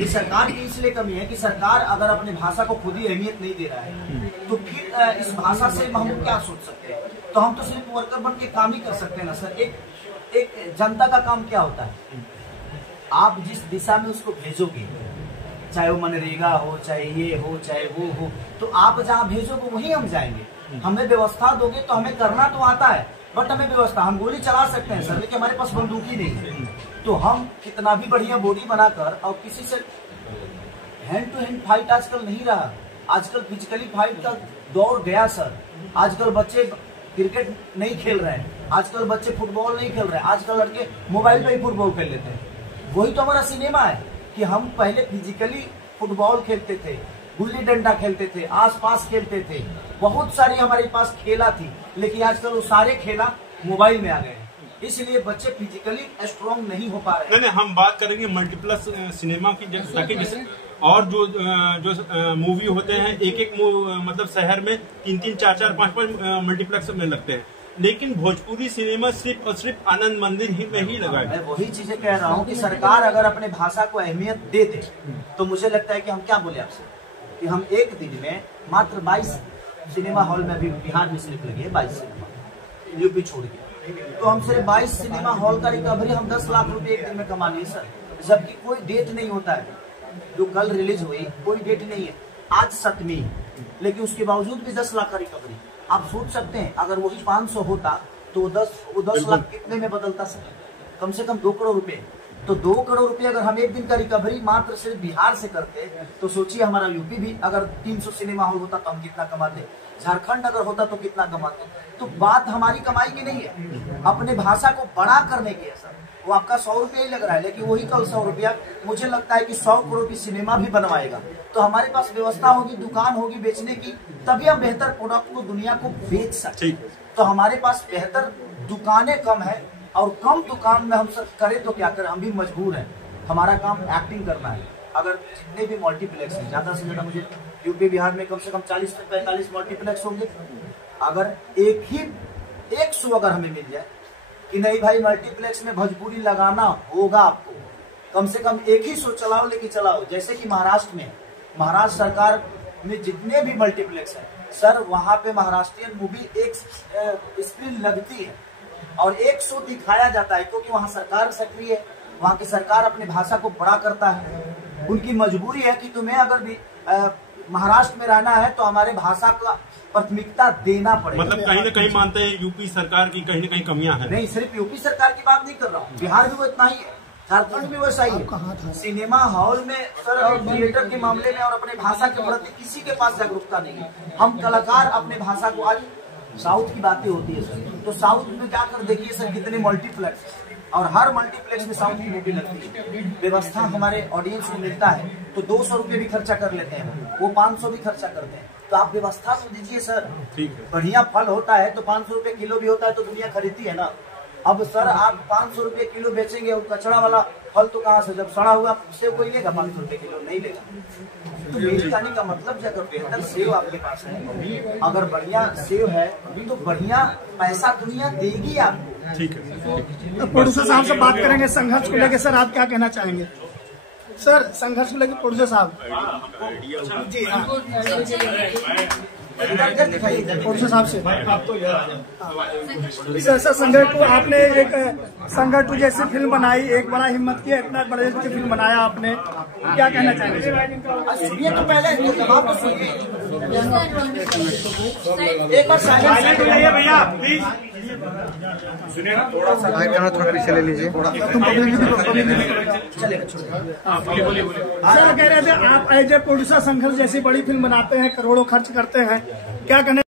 ये सरकार की इसलिए कमी है कि सरकार अगर अपने भाषा को खुद ही अहमियत नहीं दे रहा है तो फिर इस भाषा से हम क्या सोच सकते हैं। तो हम तो सिर्फ वर्कर बन के काम ही कर सकते हैं ना सर। एक जनता का काम क्या होता है, आप जिस दिशा में उसको भेजोगे, चाहे वो मनरेगा हो, चाहे ये हो, चाहे वो हो, तो आप जहाँ भेजोगे वहीं हम जाएंगे। हमें व्यवस्था दोगे तो हमें करना तो आता है, बट हमें व्यवस्था, हम गोली चला सकते हैं सर, लेकिन हमारे पास बंदूक ही नहीं है। तो हम कितना भी बढ़िया बॉडी बनाकर और किसी से हैंड टू हैंड फाइट आजकल नहीं रहा। आजकल फिजिकली फाइट का दौर गया सर। आजकल बच्चे क्रिकेट नहीं खेल रहे हैं, आजकल बच्चे फुटबॉल नहीं खेल रहे हैं, आजकल लड़के मोबाइल पे ही फुटबॉल खेल लेते हैं। वही तो हमारा सिनेमा है कि हम पहले फिजिकली फुटबॉल खेलते थे, गुल्ली डंडा खेलते थे, आसपास खेलते थे, बहुत सारी हमारे पास खेला थी, लेकिन आजकल वो सारे खेला मोबाइल में आ गए हैं। इसलिए बच्चे फिजिकली स्ट्रॉन्ग नहीं हो पा रहे हैं। नहीं, हम बात करेंगे मल्टीप्लेक्स सिनेमा की, ताकि जैसे और जो मूवी होते हैं एक मतलब शहर में 3-3, 4-4, 5-5 मल्टीप्लेक्स में लगते हैं, लेकिन भोजपुरी सिनेमा सिर्फ और सिर्फ आनंद मंदिर ही में ही लगा है। मैं वही चीजें कह रहा हूँ कि सरकार अगर अपने भाषा को अहमियत दे दे तो मुझे लगता है कि हम क्या बोले आपसे कि हम एक दिन में मात्र 22 सिनेमा हॉल में, अभी बिहार में सिर्फ लगी है 22 सिनेमा, यूपी छोड़ के, तो हम सिर्फ 22 सिनेमा हॉल का रिकवरी हम 10 लाख रुपए एक दिन में कमा लिए सर। जबकि कोई डेट नहीं होता है, जो कल रिलीज हुई कोई डेट नहीं है, आज 7वीं, लेकिन उसके बावजूद भी 10 लाख का रिकवरी। आप सोच सकते हैं अगर वही 500 होता तो वो 10 लाख कितने में बदलता सर? कम से कम 2 करोड़ रुपए। तो 2 करोड़ रुपए अगर हम एक दिन का रिकवरी मात्र सिर्फ बिहार से करते तो सोचिए हमारा यूपी भी अगर 300 सिनेमा हॉल होता तो हम कितना कमाते, झारखंड अगर होता तो कितना कमाते। तो बात हमारी कमाई की नहीं है, अपने भाषा को बड़ा करने की है सर। वो आपका 100 रुपया ही लग रहा है, लेकिन वही कल 100 रुपया मुझे लगता है कि 100 करोड़ की सिनेमा भी बनवाएगा। तो हमारे पास व्यवस्था होगी, दुकान होगी बेचने की, तभी हम बेहतर प्रोडक्ट को दुनिया को बेच सकते। तो हमारे पास बेहतर दुकानें कम है और कम दुकान में हम सब करें तो क्या करें, हम भी मजबूर हैं। हमारा काम एक्टिंग करना है। अगर जितने भी मल्टीप्लेक्स हैं, ज्यादा से ज्यादा मुझे यूपी बिहार में कम से कम 40 से 45 मल्टीप्लेक्स होंगे। अगर एक शो अगर हमें मिल जाए कि नहीं भाई मल्टीप्लेक्स में भोजपुरी लगाना होगा आपको, कम से कम एक ही शो चलाओ, लेकिन चलाओ। जैसे कि महाराष्ट्र में, महाराष्ट्र सरकार में जितने भी मल्टीप्लेक्स है सर, वहां पे महाराष्ट्रियन मूवी एक स्क्रीन लगती है और एक शो दिखाया जाता है, क्योंकि वहाँ सरकार सक्रिय है, वहाँ की सरकार अपनी भाषा को बड़ा करता है। उनकी मजबूरी है कि तुम्हें अगर भी महाराष्ट्र में रहना है तो हमारे भाषा का प्राथमिकता देना पड़ेगा। मतलब कहीं ना कहीं मानते हैं यूपी सरकार की कहीं ना कहीं कमियां हैं। नहीं, सिर्फ यूपी सरकार की बात नहीं कर रहा हूँ, बिहार भी वो इतना ही है, झारखंड भी वैसा ही है। सिनेमा हॉल में सर और थिएटर के मामले में और अपने भाषा के प्रति किसी के पास जागरूकता नहीं है। हम कलाकार अपने भाषा को, आज साउथ की बातें होती है सर, तो साउथ में क्या कर देखिए सर कितने मल्टीप्लेक्स, और हर मल्टीप्लेक्स में साउथ की मूवी लगती है। व्यवस्था हमारे ऑडियंस को मिलता है तो 200 रुपये भी खर्चा कर लेते हैं, वो 500 भी खर्चा करते हैं। तो आप व्यवस्था तो दीजिए सर। बढ़िया फल होता है तो 500 रुपये किलो भी होता है तो दुनिया खरीदती है ना। अब सर आप 500 रुपये किलो बेचेंगे और कचरा वाला फल तो कहाँ से, जब सड़ा हुआ सेव कोई लेगा 500 रुपये किलो? नहीं लेगा। तो मेरे कहने का मतलब है अगर बेहतर सेव आपके पास है, अगर बढ़िया सेव है तो बढ़िया पैसा दुनिया देगी आपको। ठीक है, तो प्रोड्यूसर साहब से बात करेंगे संघर्ष को लेकर। सर आप क्या कहना चाहेंगे? सर संघर्ष को लेकर प्रोड्यूसर साहब जी, हाँ प्रोड्यूसर साहब से। सर संघर्ष टू, आपने एक संघर्ष टू जैसी फिल्म बनाई, एक बड़ा हिम्मत किया, इतना बड़े फिल्म बनाया आपने, क्या कहना चाहेंगे? ये तो पहले जवाब तो सुनिए, एक बार साइलेंट हो जाइए भैया प्लीज। सुनिए ना, थोड़ा सा थोड़ा पीछे ले लीजिए। चलेगा, सर कह रहे थे आप एज ए प्रोड्यूसर संघर्ष जैसी बड़ी फिल्म बनाते हैं, करोड़ों खर्च करते हैं, क्या कहना